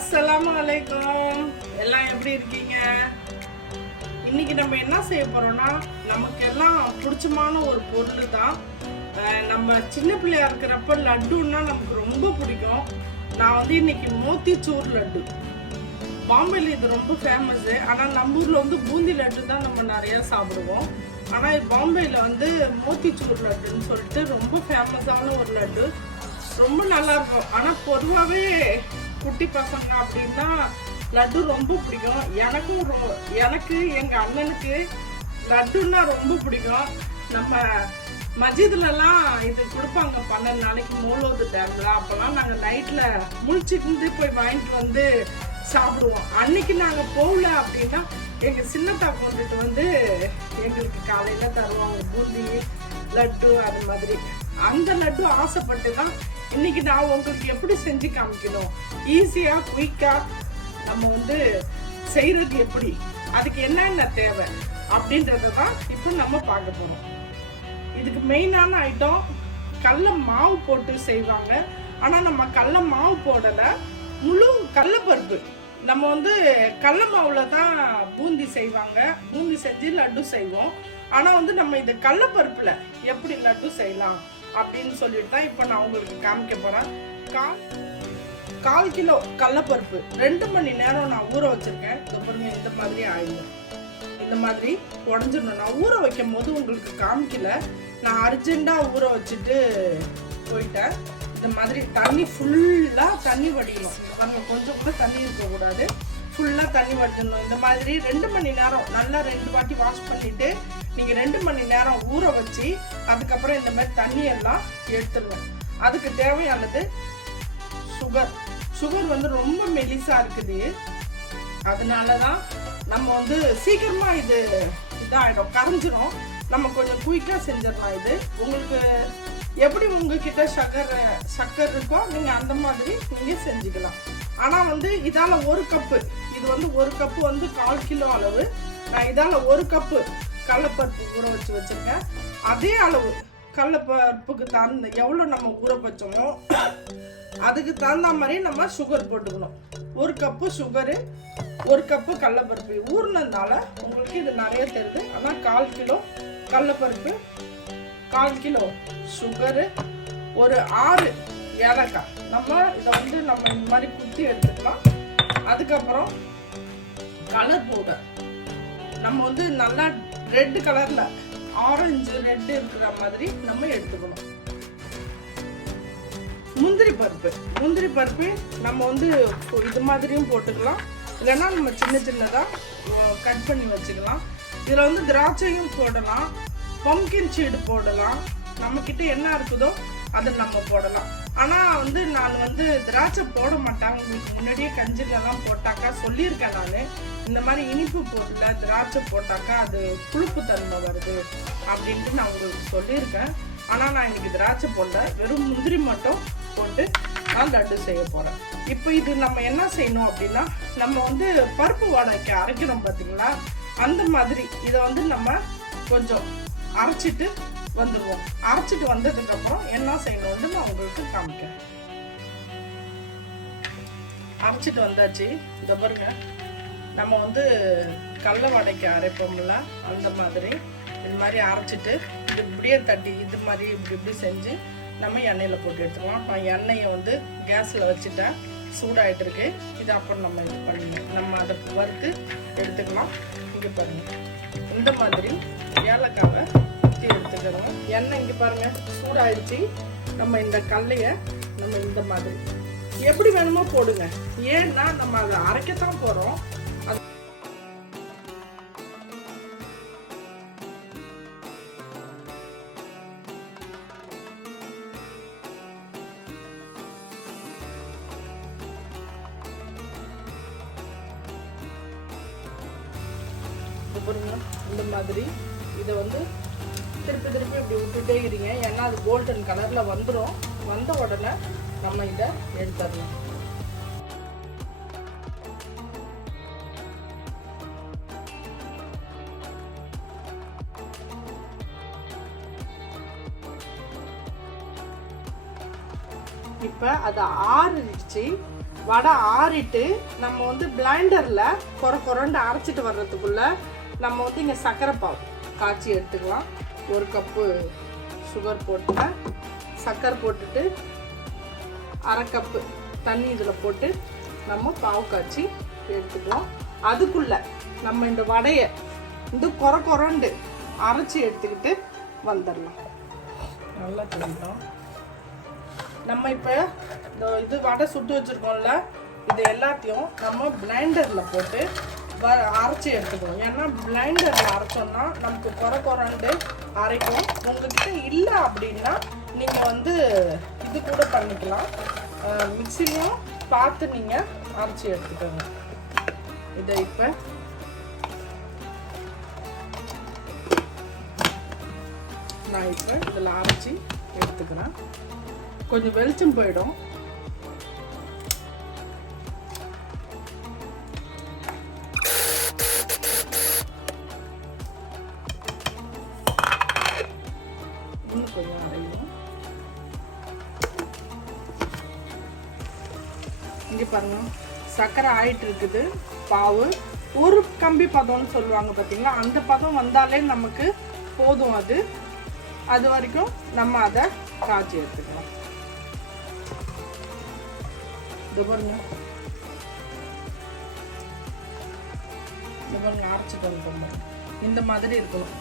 அஸ்ஸலாமு அலைக்கும். எல்லாம் எப்படி இருக்கீங்க? இன்னைக்கு நம்ம என்ன செய்ய போறோம்னா, நமக்கு எல்லாம் பிடிச்சமான ஒரு பொருள் தான். நம்ம சின்ன பிள்ளையா இருக்கிறப்ப லட்டுன்னா நமக்கு ரொம்ப பிடிக்கும். நான் வந்து இன்னைக்கு மோத்திச்சூர் லட்டு, பாம்பேல இது ரொம்ப ஃபேமஸ். ஆனால் நம்ம ஊரில் வந்து பூந்தி லட்டு தான் நம்ம நிறைய சாப்பிடுவோம். ஆனால் பாம்பேல வந்து மோத்திச்சூர் லட்டுன்னு சொல்லிட்டு ரொம்ப ஃபேமஸான ஒரு லட்டு, ரொம்ப நல்லா இருக்கும். ஆனால் பொதுவாகவே குட்டி பசங்க அப்படின்னா லட்டு ரொம்ப பிடிக்கும். எனக்கு எங்கள் அண்ணனுக்கு லட்டுன்னா ரொம்ப பிடிக்கும். நம்ம மஜிதுலலாம் இது கொடுப்பாங்க 12 நாளைக்கு மோலோது டைமில். அப்போல்லாம் நாங்கள் நைட்டில் முழிச்சிட்டு போய் வாங்கிட்டு வந்து சாப்பிடுவோம். அன்னைக்கு நாங்கள் போகல அப்படின்னா எங்கள் சின்னத்தா கொண்டுட்டு வந்து எங்களுக்கு காலையில் தருவாங்க பூந்தி லட்டு. அது மாதிரி அந்த லட்டு ஆசைப்பட்டு தான் இன்னைக்கு நான் உங்களுக்கு எப்படி செஞ்சு காமிக்கணும், ஈஸியாக குயிக்காக நம்ம வந்து செய்கிறது எப்படி, அதுக்கு என்னென்ன தேவை அப்படின்றத தான் இப்போ நம்ம பார்க்க போகிறோம். இதுக்கு மெயினான ஐட்டம் கடல மாவு போட்டு செய்வாங்க. ஆனால் நம்ம கடல மாவு போடலை, முழு கடலப்பருப்பு. நம்ம வந்து கடல மாவில் தான் பூந்தி செய்வாங்க, பூந்தி செஞ்சு லட்டு செய்வோம். ஆனால் வந்து நம்ம இந்த கடலப்பருப்பில் எப்படி லட்டு செய்யலாம் அப்படின்னு சொல்லிட்டு தான் இப்போ நான் உங்களுக்கு காமிக்க போகிறேன். கால் கிலோ கடலப்பருப்பு 2 மணி நேரம் நான் ஊற வச்சுருக்கேன். பாருங்க, இந்த மாதிரி ஆயிடும், இந்த மாதிரி உடஞ்சிடணும். நான் ஊற வைக்கும் போது உங்களுக்கு காமிக்கல, நான் அர்ஜென்ட்டாக ஊற வச்சுட்டு போயிட்டேன். இந்த மாதிரி தண்ணி ஃபுல்லாக தண்ணி வடிக்கணும். பாருங்க, கொஞ்சம் கூட தண்ணி இருக்கக்கூடாது, ஃபுல்லாக தண்ணி வடிச்சிடணும். இந்த மாதிரி 2 மணி நேரம் நல்லா 2 வாட்டி வாஷ் பண்ணிவிட்டு நீங்கள் 2 மணி நேரம் ஊற வச்சு அதுக்கப்புறம் இந்த மாதிரி தண்ணியெல்லாம் எடுத்துடணும். அதுக்கு தேவையானது சுகர் வந்து ரொம்ப மெலிசாக இருக்குது. அதனால தான் நம்ம வந்து சீக்கிரமாக இதாகிடும், கரைஞ்சிரும். நம்ம கொஞ்சம் குயிக்காக செஞ்சிடலாம். இது உங்களுக்கு எப்படி உங்ககிட்ட சக்கர் இருக்கோ நீங்கள் அந்த மாதிரி நீங்கள் செஞ்சுக்கலாம். ஆனால் வந்து இதால் 1 கப்பு, இது வந்து 1 கப்பு வந்து 1/4 கிலோ அளவு. நான் இதால் 1 கப்பு கடலப்பருப்பு ஊற வச்சுருக்கேன். அதே அளவு கடலப்பருப்புக்கு தகுந்த எவ்வளோ நம்ம ஊற வச்சோமோ அதுக்கு தகுந்த மாதிரி நம்ம சுகர் போட்டுக்கணும். 1 கப்பு சுகரு, 1 கப்பு கடலப்பருப்பு ஊறினதுனால உங்களுக்கு இது நிறைய தெரியுது. ஆனால் 1/4 கிலோ கடலப்பருப்பு, 1/4 கிலோ சுகரு, ஒரு 6 ஏலக்காய். நம்ம இதை வந்து நம்ம இந்த மாதிரி குத்தி எடுத்துக்கலாம். அதுக்கப்புறம் கலர் பவுடர் நம்ம வந்து நல்லா ரெட் கலர்ல, ஆரஞ்சு ரெட் இருக்கிற மாதிரி நம்ம எடுத்துக்கணும். முந்திரி பருப்பு நம்ம வந்து இது மாதிரியும் போட்டுக்கலாம், இல்லைன்னா நம்ம சின்னதாக கட் பண்ணி வச்சுக்கலாம். இதில் வந்து திராட்சையும் போடலாம், பம்கின் சீடு போடலாம், நம்மக்கிட்ட என்ன இருக்குதோ அதை நம்ம போடலாம். ஆனால் வந்து நான் வந்து திராட்சை போட மாட்டாங்க. உங்களுக்கு முன்னாடியே கஞ்சிலெல்லாம் போட்டாக்கா சொல்லியிருக்கேன். நான் இந்த மாதிரி இனிப்பு பொருளில் திராட்சை போட்டாக்கா அது புளிப்பு தன்மை வருது அப்படின்ட்டு நான் உங்களுக்கு சொல்லியிருக்கேன். ஆனால் நான் இன்னைக்கு திராட்சை போடல, வெறும் முந்திரி மட்டும் போட்டு நான் லட்டு செய்ய போகிறேன். இப்போ இது நம்ம என்ன செய்யணும் அப்படின்னா, நம்ம வந்து பருப்பு வடைக்கு அரைக்கிறோம் பார்த்தீங்களா, அந்த மாதிரி இதை வந்து நம்ம கொஞ்சம் அரைச்சிட்டு வந்துடுவோம். அரைச்சிட்டு வந்ததுக்கப்புறம் என்ன செய்யணும்னு நான் உங்களுக்கு காமிக்கிறேன். அரைச்சிட்டு வந்தாச்சு. இந்த பாருங்க, நம்ம வந்து கடல வடைக்கு அரைப்போம்ல அந்த மாதிரி இது மாதிரி அரைச்சிட்டு இது இப்படியே தட்டி இது மாதிரி இப்படி செஞ்சு நம்ம எண்ணெயில் போட்டு எடுத்துக்கலாம். நான் எண்ணெயை வந்து கேஸில் வச்சுட்டேன், சூடாகிட்டு இருக்கு. இது அப்புறம் நம்ம இது பண்ணி நம்ம அதை வறுத்து எடுத்துக்கலாம். இங்கே பாருங்கள், இந்த மாதிரி ஏலக்காவை ஊற்றி எடுத்துக்கிறோம். எண்ணெய் இங்கே பாருங்கள் சூடாகிடுச்சு. நம்ம இந்த கடலையை நம்ம இந்த மாதிரி எப்படி வேணுமோ போடுங்க. ஏன்னா நம்ம அதை அரைக்கத்தான் போகிறோம். இந்த மாதிரி இதை வந்து திருப்பி இப்படி விட்டுட்டே இருங்க. ஏன்னா அது கோல்டன் கலரில் வந்துடும். வந்த உடனே நம்ம இதை எடுத்துடலாம். இப்போ அது ஆறிடுச்சு. வடை ஆறிட்டு நம்ம வந்து பிளைண்டரில் குறண்டு அரைச்சிட்டு வர்றதுக்குள்ள நம்ம வந்து இங்கே சர்க்கரை பாவு காய்ச்சி எடுத்துக்கலாம். 1 கப்பு சுகர் போட்டுட்டேன். சர்க்கரை போட்டுட்டு 1/2 கப்பு தண்ணி இதில் போட்டு நம்ம பாவு காய்ச்சி எடுத்துக்கலாம். அதுக்குள்ள நம்ம இந்த வடையை இந்த குறண்டு அரைச்சி எடுத்துக்கிட்டு வந்துடலாம். நல்லா தெரியும். நம்ம இப்போ இது வடை சுட்டு வச்சுருக்கோம்ல, இது எல்லாத்தையும் நம்ம பிளைண்டரில் போட்டு அரைச்சி எடுத்துக்கணும். ஏன்னா பிளைண்டரில் அரைச்சோம்னா நமக்கு குறண்டு அரைக்கும். உங்ககிட்ட இல்லை அப்படின்னா நீங்கள் வந்து இது கூட பண்ணிக்கலாம். மிக்சிலையும் பார்த்து நீங்கள் அரைச்சி எடுத்துக்கோங்க. இதை இப்போ நான் இப்போ இதில் அரைச்சி எடுத்துக்கிறேன். கொஞ்சம் வெளிச்சம் போயிடும். இன்னும் கொஞ்சம் அரையும். இங்கே பாருங்க, சர்க்கரை ஆயிட்டு இருக்குது. பாவு ஒரு கம்பி பதம்னு சொல்லுவாங்க பார்த்தீங்களா, அந்த பதம் வந்தாலே நமக்கு போதும். அது வரைக்கும் நம்ம அதை காய்ச்சி எடுத்துக்கலாம். இது பாருங்க, அரைச்சிட்டு வந்துட்டோம். இந்த மாதிரி இருக்கணும்.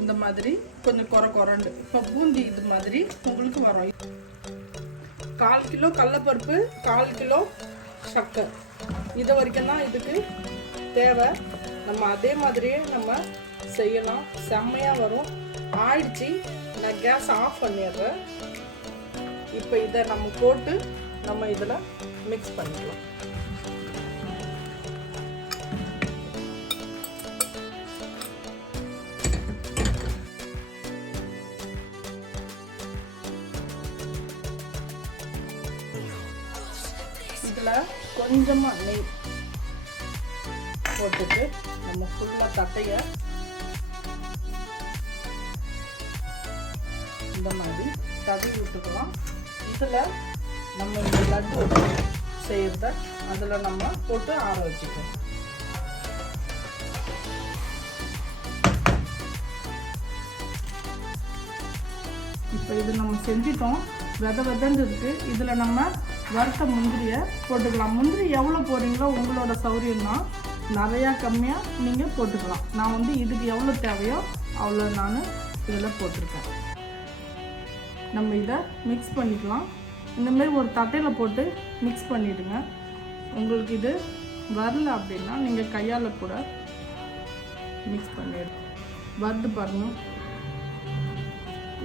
இந்த மாதிரி கொஞ்சம் குறண்டு இப்போ பூந்தி இது மாதிரி உங்களுக்கு வரும். 1/4 கிலோ கடலைப்பருப்பு, 1/4 கிலோ சர்க்கரை, இது வரைக்கும் தான் இதுக்கு தேவை. நம்ம அதே மாதிரியே நம்ம செய்யலாம். செம்மையாக வரும். ஆயிடுச்சு, நான் கேஸ் ஆஃப் பண்ணிடுறேன். இப்போ இதை நம்ம போட்டு நம்ம இதில் மிக்ஸ் பண்ணிக்கலாம். இதில் கொஞ்சமாக நெய் போட்டுட்டு நம்ம ஃபுல்லாக தட்டையை இந்த மாதிரி தடவி விட்டுக்கலாம். இதில் நம்ம இந்த லட்டு செய்கிறத அதில் நம்ம போட்டு ஆற வச்சுக்கலாம். இப்போ இது நம்ம செஞ்சிட்டோம். வெதன்னு இருக்குது. இதில் நம்ம வறுத்த முந்திரியை போட்டுக்கலாம். முந்திரி எவ்வளோ போடுறீங்களோ உங்களோட சௌரியம் தான். நிறையா கம்மியாக நீங்கள் போட்டுக்கலாம். நான் வந்து இதுக்கு எவ்வளோ தேவையோ அவ்வளோ நான் இதில் போட்டிருக்கேன். நம்ம இதை மிக்ஸ் பண்ணிக்கலாம். இந்தமாரி ஒரு தட்டையில் போட்டு மிக்ஸ் பண்ணிவிடுங்க. உங்களுக்கு இது வரல அப்படின்னா நீங்கள் கையால் கூட மிக்ஸ் பண்ணிவிடுங்க. வறுத்து பாருங்கள்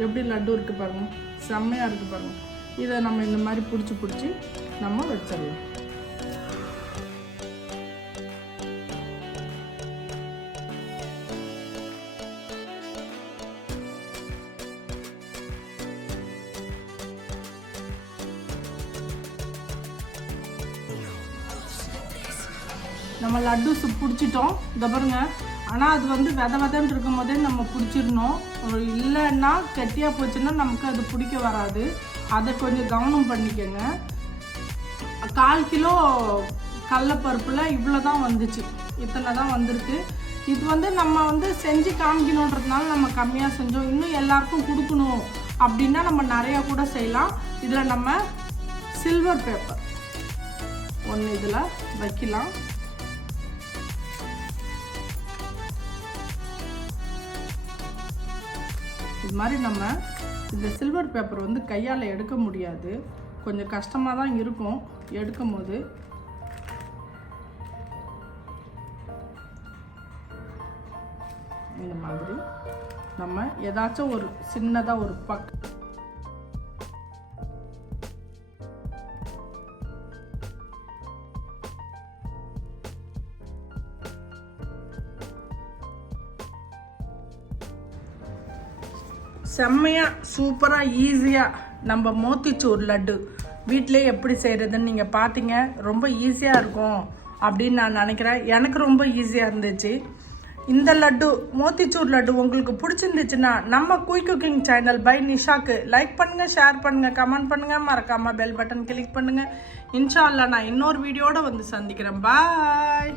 எப்படி லட்டு இருக்குது பாருங்கள், செம்மையாக இருக்குது பாருங்கள். இதை நம்ம இந்த மாதிரி பிடிச்சி நம்ம வச்சிடலாம். நம்ம லட்டு பிடிச்சிட்டோம். இதை பாருங்க. ஆனால் அது வந்து வெதன்னு இருக்கும் போதே நம்ம பிடிச்சிடணும். இல்லைன்னா கெட்டியாக போச்சுன்னா நமக்கு அது பிடிக்க வராது. அதை கொஞ்சம் கவனம் பண்ணிக்கோங்க. 1/4 கிலோ கடலைப்பருப்பில் இவ்வளோ தான் வந்துச்சு, இத்தனை தான் வந்திருக்கு. இது வந்து நம்ம வந்து செஞ்சு காமிக்கணுன்றதுனால நம்ம கம்மியாக செஞ்சோம். இன்னும் எல்லாருக்கும் கொடுக்கணும் அப்படின்னா நம்ம நிறையா கூட செய்யலாம். இதில் நம்ம சில்வர் பேப்பர் ஒன்று இதில் வைக்கலாம். இது மாதிரி நம்ம இந்த சில்வர் பேப்பர் வந்து கையால் எடுக்க முடியாது, கொஞ்சம் கஷ்டமாக தான் இருக்கும் எடுக்கும் போது. இந்த மாதிரி நம்ம ஏதாச்சும் ஒரு சின்னதாக ஒரு செம்மையாக சூப்பராக ஈஸியாக நம்ம மோத்திச்சூர் லட்டு வீட்டிலே எப்படி செய்கிறதுன்னு நீங்கள் பார்த்தீங்க. ரொம்ப ஈஸியாக இருக்கும் அப்படின்னு நான் நினைக்கிறேன். எனக்கு ரொம்ப ஈஸியாக இருந்துச்சு. இந்த லட்டு மோத்திச்சூர் லட்டு உங்களுக்கு பிடிச்சிருந்துச்சுன்னா நம்ம குயிக் குக்கிங் சேனல் பை நிஷாக்கு லைக் பண்ணுங்கள், ஷேர் பண்ணுங்கள், கமெண்ட் பண்ணுங்கள், மறக்காமல் பெல் பட்டன் கிளிக் பண்ணுங்கள். இன்ஷா அல்லாஹ் நான் இன்னொரு வீடியோட வந்து சந்திக்கிறேன். பாய்.